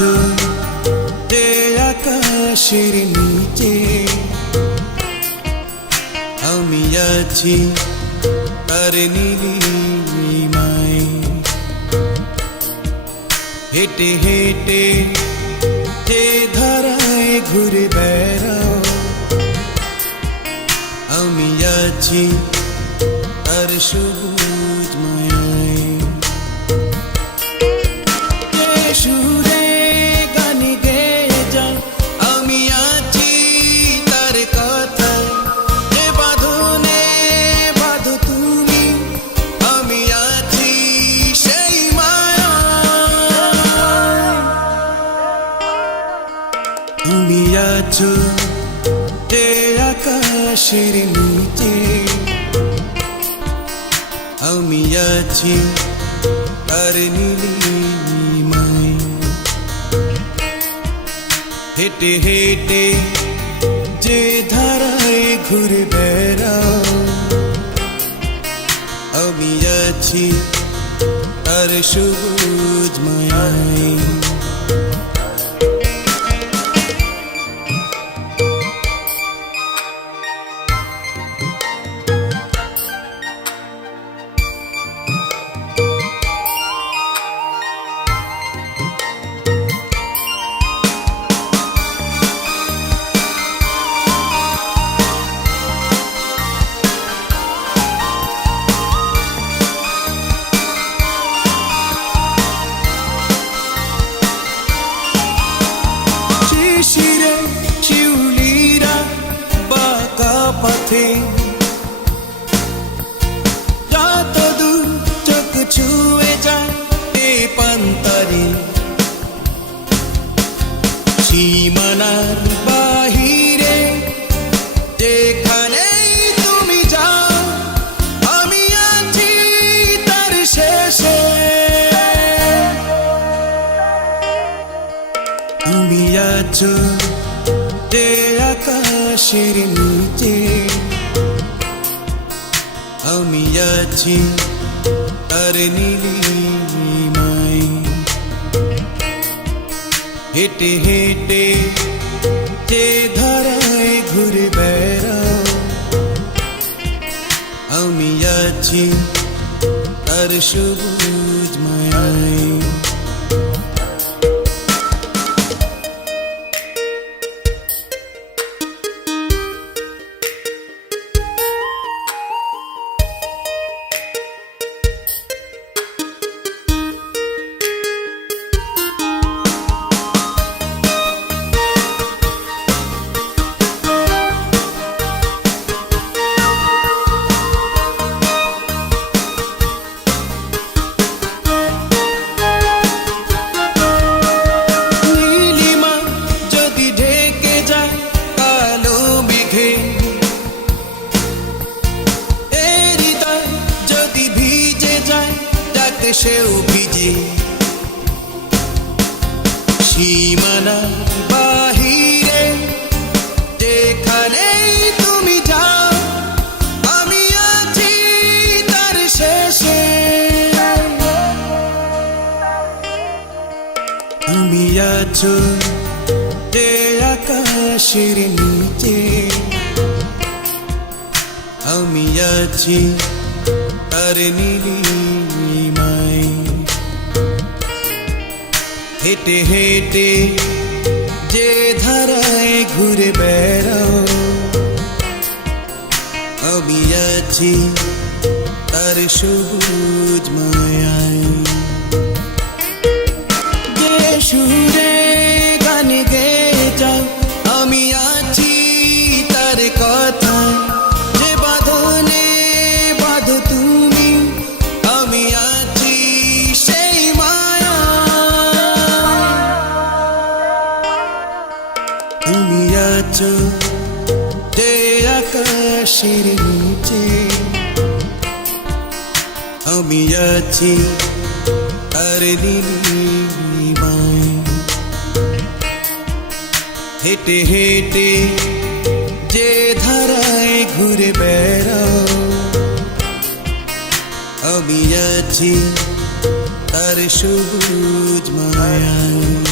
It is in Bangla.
আছো যে আকাশের নিচে, আমি আছি তার নীলিমায়। হেঁটে হেঁটে যে ধারায় ঘুরে বেড়াও, আমি আছি তার সবুজ মায়ায়। যে সুরে গান গেয়ে যায়, আমি আছি তার কথায়। যে বাঁধনে বাঁধো তুমি, আমি আছি সেই মায়ায়। তুমি আছো যে আকাশের নিচে, আমি আছি তার নীলিমায়। হেঁটে হেঁটে যে ধারায় ঘুরে বেড়াও, আমি আছি তার সবুজ মায়ায়। শিশিরে শিউলিরা বাঁকা পথে, যত দূর চোখ ছুঁয়ে যায় এ পান্তারে। সীমানার বাহিরে যেখানেই তুমি যাও, আমি আছি তার শেষে। তুমি আছো যে আকাশের নিচে, আমি আছি তার নীলিমায়। হেঁটে হেঁটে যে ধারায় ঘুরে বেড়াও, আমি আছি তার সবুজ মায়ায়। সেও ভিজে সীমানা বাহিরে যেখানেই তুমি যাও, আমি আছি তার শেষে। তুমি আছো যে আকাশের নিচে, আমি আছি তার নীলিমায়। হেঁটে হেঁটে যে ধারায় ঘুরে বেড়াও, আমি আছি তার সবুজ মায়ায়। যে সুরে গান গেয়ে যাও, আমি আছি তার কথায়। যে বাঁধনে বাঁধো তুমি, আমি আছি সেই মায়ায়। তুমি আছো যে আকাশের নিচে, আমি আছি তার নীলিমায়। হেঁটে হেঁটে যে ধারায় ঘুরে বেড়াও, আমি আছি তার সবুজ মায়ায়।